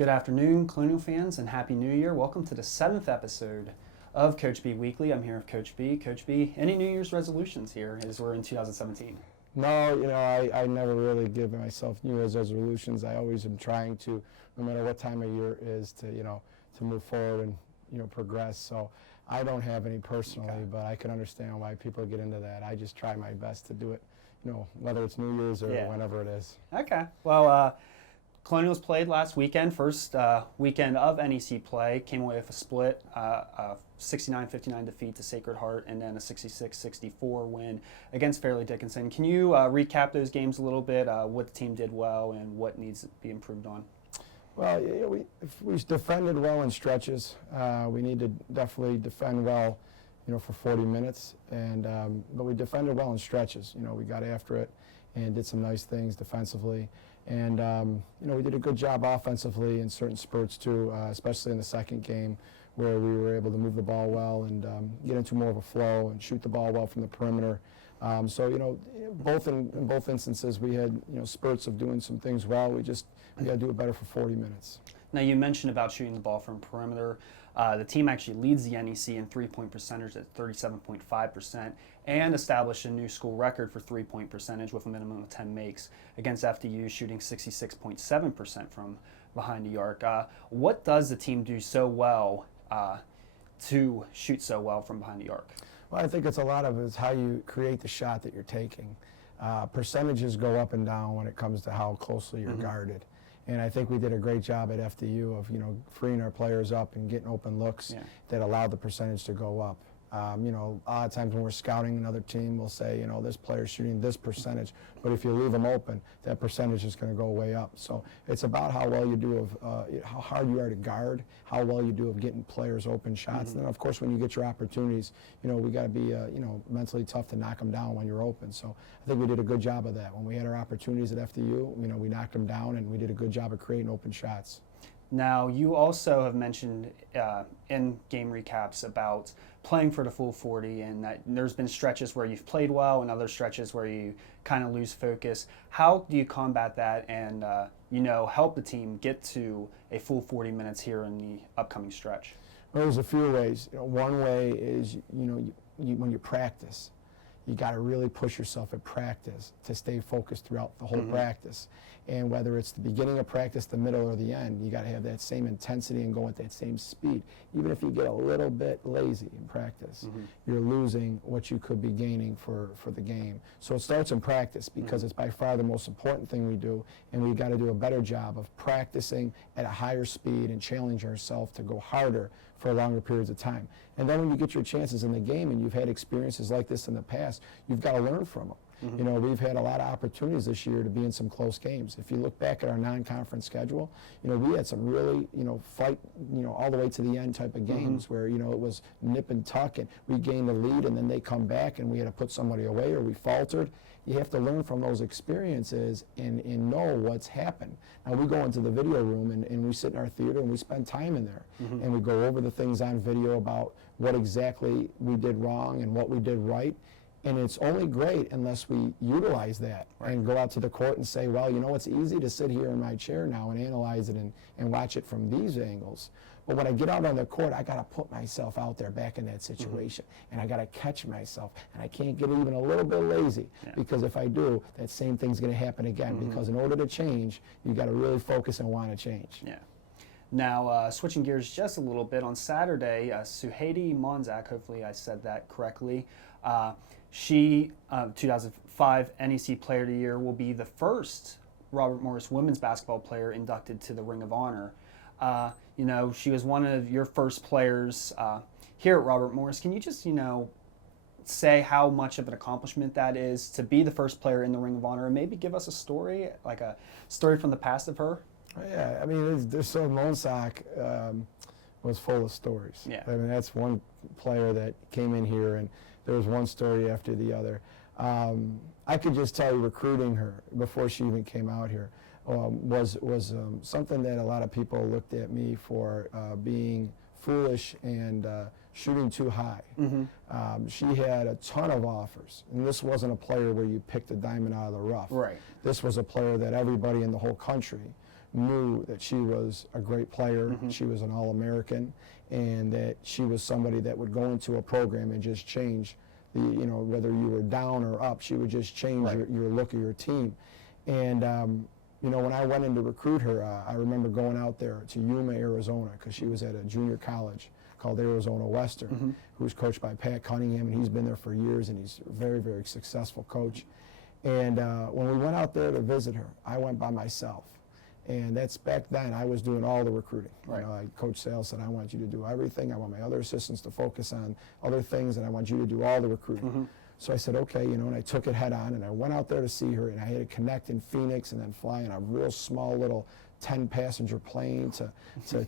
Good afternoon, Colonial fans, and Happy New Year. Welcome to the 7th episode of Coach B Weekly. I'm here with Coach B. Coach B, any New Year's resolutions here as we're in 2017? No, I never really give myself New Year's resolutions. I always am trying to, no matter what time of year it is, to move forward and, progress. So I don't have any personally, but I can understand why people get into that. I just try my best to do it, whether it's New Year's or whenever it is. Okay. Well, Colonials played last weekend, first weekend of NEC play, came away with a split, a 69-59 defeat to Sacred Heart, and then a 66-64 win against Fairleigh Dickinson. Can you recap those games a little bit, what the team did well and what needs to be improved on? Well, we defended well in stretches. We need to definitely defend well, for 40 minutes, but we defended well in stretches. We got after it and did some nice things defensively. And, we did a good job offensively in certain spurts too, especially in the second game where we were able to move the ball well and get into more of a flow and shoot the ball well from the perimeter. So, in both instances we had, spurts of doing some things well. We got to do it better for 40 minutes. Now, you mentioned about shooting the ball from perimeter. The team actually leads the NEC in three-point percentage at 37.5% and established a new school record for three-point percentage with a minimum of 10 makes against FDU, shooting 66.7% from behind the arc. What does the team do so well to shoot so well from behind the arc? Well, I think it's a lot of it is how you create the shot that you're taking. Percentages go up and down when it comes to how closely you're guarded. And I think we did a great job at FDU of, freeing our players up and getting open looks that allowed the percentage to go up. A lot of times when we're scouting another team, we'll say, this player's shooting this percentage, but if you leave them open, that percentage is going to go way up. So it's about how well you do of, how hard you are to guard, how well you do of getting players open shots. And then, of course, when you get your opportunities, we got to be, mentally tough to knock them down when you're open. So I think we did a good job of that. When we had our opportunities at FDU, we knocked them down, and we did a good job of creating open shots. Now, you also have mentioned in game recaps about playing for the full 40, and that there's been stretches where you've played well and other stretches where you kind of lose focus. How do you combat that and, help the team get to a full 40 minutes here in the upcoming stretch? Well, there's a few ways. One way is, when you practice, you got to really push yourself at practice to stay focused throughout the whole practice. And whether it's the beginning of practice, the middle, or the end, you got to have that same intensity and go at that same speed. Even if you get a little bit lazy in practice, you're losing what you could be gaining for the game. So it starts in practice because it's by far the most important thing we do, and we've got to do a better job of practicing at a higher speed and challenge ourselves to go harder for longer periods of time. And then when you get your chances in the game and you've had experiences like this in the past, you've got to learn from them. We've had a lot of opportunities this year to be in some close games. If you look back at our non-conference schedule, we had some really, fight, all the way to the end type of games where, it was nip and tuck and we gained the lead and then they come back and we had to put somebody away or we faltered. You have to learn from those experiences and know what's happened. Now, we go into the video room and we sit in our theater and we spend time in there. And we go over the things on video about what exactly we did wrong and what we did right. And it's only great unless we utilize that and go out to the court and say, well, it's easy to sit here in my chair now and analyze it and watch it from these angles. But when I get out on the court, I got to put myself out there back in that situation. And I got to catch myself. And I can't get even a little bit lazy because if I do, that same thing's going to happen again. Because in order to change, you got to really focus and want to change. Yeah. Now, switching gears just a little bit, on Saturday, Suhaidi Monzak, hopefully I said that correctly, she, 2005 NEC Player of the Year, will be the first Robert Morris women's basketball player inducted to the Ring of Honor. She was one of your first players here at Robert Morris. Can you just, say how much of an accomplishment that is to be the first player in the Ring of Honor and maybe give us a story, like a story from the past of her? Yeah, I mean, Monzak was full of stories. Yeah. I mean, that's one player that came in here and there was one story after the other. I could just tell you recruiting her before she even came out here was something that a lot of people looked at me for being foolish and shooting too high. She had a ton of offers, and this wasn't a player where you picked a diamond out of the rough. Right. This was a player that everybody in the whole country knew that she was a great player, she was an All-American, and that she was somebody that would go into a program and just change the, whether you were down or up, she would just change your look of your team. And when I went in to recruit her, I remember going out there to Yuma, Arizona, because she was at a junior college called Arizona Western, who's coached by Pat Cunningham, and he's been there for years, and he's a very, very successful coach. And when we went out there to visit her, I went by myself. And that's back then, I was doing all the recruiting. Right. Coach Sales said, I want you to do everything. I want my other assistants to focus on other things, and I want you to do all the recruiting. So I said, okay, and I took it head on, and I went out there to see her, and I had to connect in Phoenix and then fly in a real small little 10-passenger plane to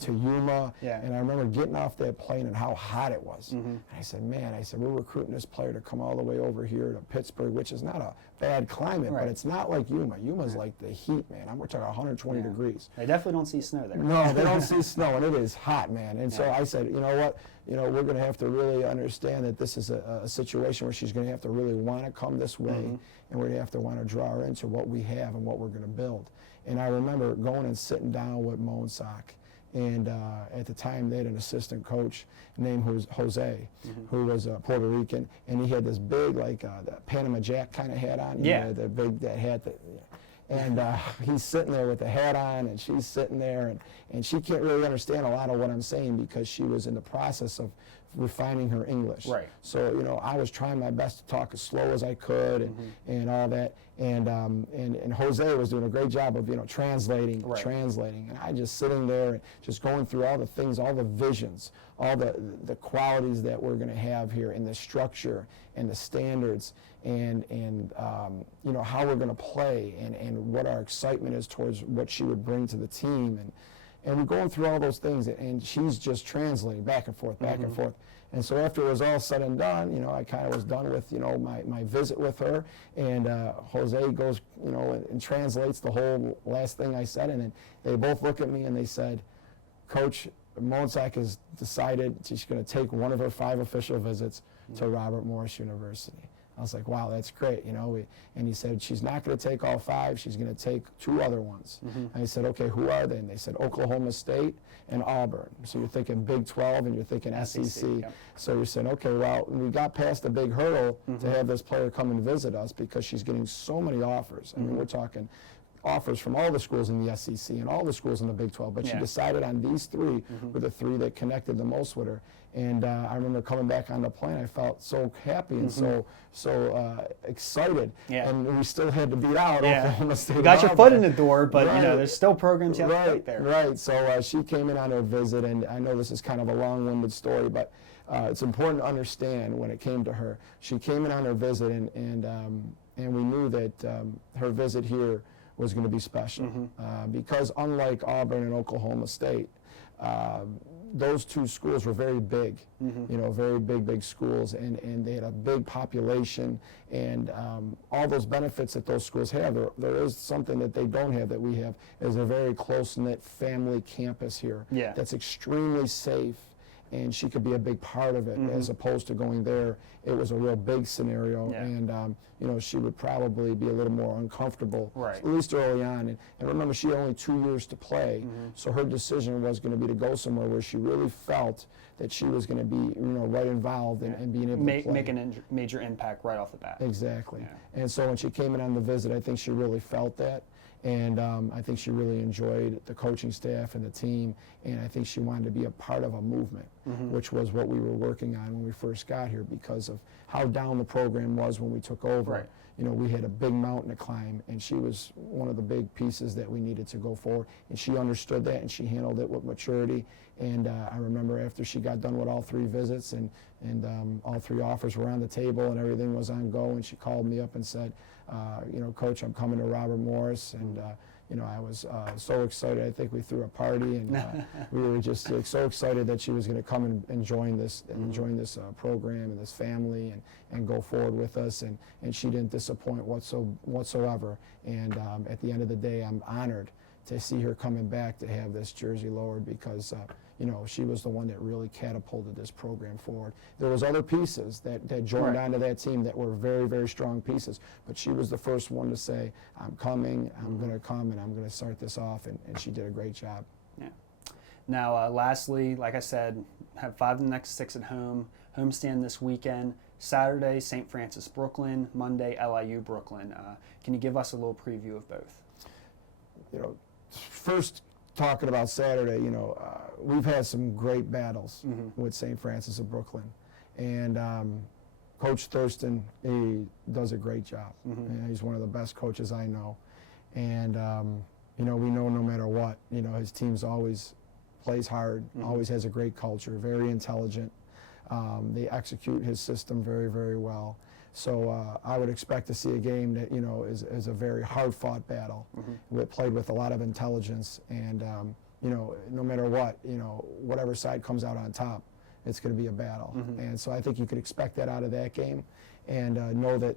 Yuma. Yeah. And I remember getting off that plane and how hot it was. And I said, man, we're recruiting this player to come all the way over here to Pittsburgh, which is not a bad climate, but it's not like Yuma. Yuma's like the heat, man. We're talking 120 degrees. They definitely don't see snow there. No, they don't see snow, and it is hot, man. And so I said, you know what? We're going to have to really understand that this is a situation where she's going to have to really want to come this way, and we're going to have to want to draw her into what we have and what we're going to build. And I remember going and sitting down with Monsac, and at the time they had an assistant coach named Jose, who was Puerto Rican, and he had this big, like the Panama Jack kind of hat on. That hat that. And he's sitting there with the hat on, and she's sitting there, and she can't really understand a lot of what I'm saying because she was in the process of refining her English. Right. So, I was trying my best to talk as slow as I could and all that. And Jose was doing a great job of, translating. And I just sitting there and just going through all the things, all the visions, all the qualities that we're going to have here, and the structure and the standards, and how we're going to play, and what our excitement is towards what she would bring to the team. And we're going through all those things, and she's just translating back and forth, back and forth. And so after it was all said and done, I kind of was done with, my visit with her, and Jose goes, and translates the whole last thing I said, and then they both look at me and they said, Coach, Monsac has decided she's going to take one of her 5 official visits to Robert Morris University. I was like, wow, that's great, and he said, she's not going to take all 5, she's going to take 2 other ones. And I said, okay, who are they? And they said Oklahoma State and Auburn. So you're thinking Big 12 and you're thinking SEC. So you're saying, okay, well, we got past the big hurdle to have this player come and visit us because she's getting so many offers. I mean, we're talking offers from all the schools in the SEC and all the schools in the Big 12, but she decided on these 3 were the 3 that connected the most with her. And I remember coming back on the plane, I felt so happy and so excited. And we still had to beat out Oklahoma State. You got your foot in the door, but there's still programs you have to get there. Right. So she came in on her visit, and I know this is kind of a long-winded story, but it's important to understand when it came to her. She came in on her visit, and we knew that her visit here was going to be special because unlike Auburn and Oklahoma State, those 2 schools were very big, very big schools, and they had a big population, and all those benefits that those schools have, there is something that they don't have that we have, is a very close-knit family campus here that's extremely safe, and she could be a big part of it, as opposed to going there. It was a real big scenario, and she would probably be a little more uncomfortable, at least early on. And remember, she had only 2 years to play, so her decision was going to be to go somewhere where she really felt that she was going to be, right involved and being able to play. Make a major impact right off the bat. Exactly. And so when she came in on the visit, I think she really felt that. And I think she really enjoyed the coaching staff and the team, and I think she wanted to be a part of a movement, which was what we were working on when we first got here because of how down the program was when we took over. We had a big mountain to climb, and she was one of the big pieces that we needed to go forward, and she understood that, and she handled it with maturity. And I remember after she got done with all 3 visits and all 3 offers were on the table and everything was on go, and she called me up and said, Coach, I'm coming to Robert Morris, and I was so excited. I think we threw a party, and we were just so excited that she was going to come and join this program and this family and go forward with us. And she didn't disappoint whatsoever. And at the end of the day, I'm honored to see her coming back to have this jersey lowered because she was the one that really catapulted this program forward. There was other pieces that joined Right. onto that team that were very, very strong pieces, but she was the first one to say, I'm coming, I'm going to come, and I'm going to start this off, and she did a great job. Yeah. Now, lastly, like I said, have 5 of the next 6 at home. Homestand this weekend. Saturday, St. Francis, Brooklyn. Monday, LIU, Brooklyn. Can you give us a little preview of both? First, talking about Saturday, we've had some great battles with St. Francis of Brooklyn, and Coach Thurston, he does a great job. And he's one of the best coaches I know, and we know no matter what, his team's always plays hard, always has a great culture, very intelligent. They execute his system very, very well. So I would expect to see a game that is a very hard-fought battle, played with a lot of intelligence, and no matter what, whatever side comes out on top, it's going to be a battle. And so I think you could expect that out of that game, and know that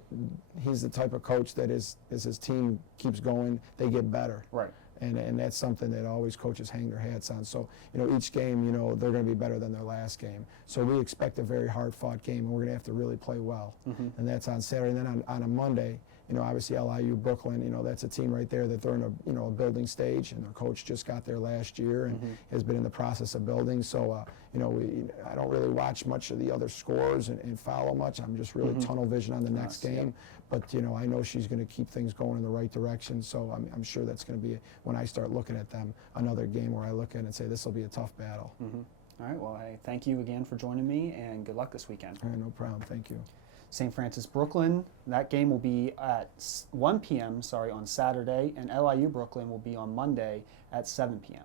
he's the type of coach that as his team keeps going, they get better. Right. And that's something that always coaches hang their hats on. So, each game, they're going to be better than their last game. So we expect a very hard-fought game, and we're going to have to really play well. And that's on Saturday. And then on a Monday, obviously LIU, Brooklyn, that's a team right there that they're in a building stage, and their coach just got there last year and has been in the process of building. So, I don't really watch much of the other scores and follow much. I'm just really tunnel vision on the next game. But, I know she's going to keep things going in the right direction. So I'm sure that's going to be, when I start looking at them, another game where I look at it and say, this will be a tough battle. All right. Well, hey, thank you again for joining me, and good luck this weekend. All right, no problem. Thank you. St. Francis, Brooklyn. That game will be at 1 p.m. on Saturday, and LIU Brooklyn will be on Monday at 7 p.m.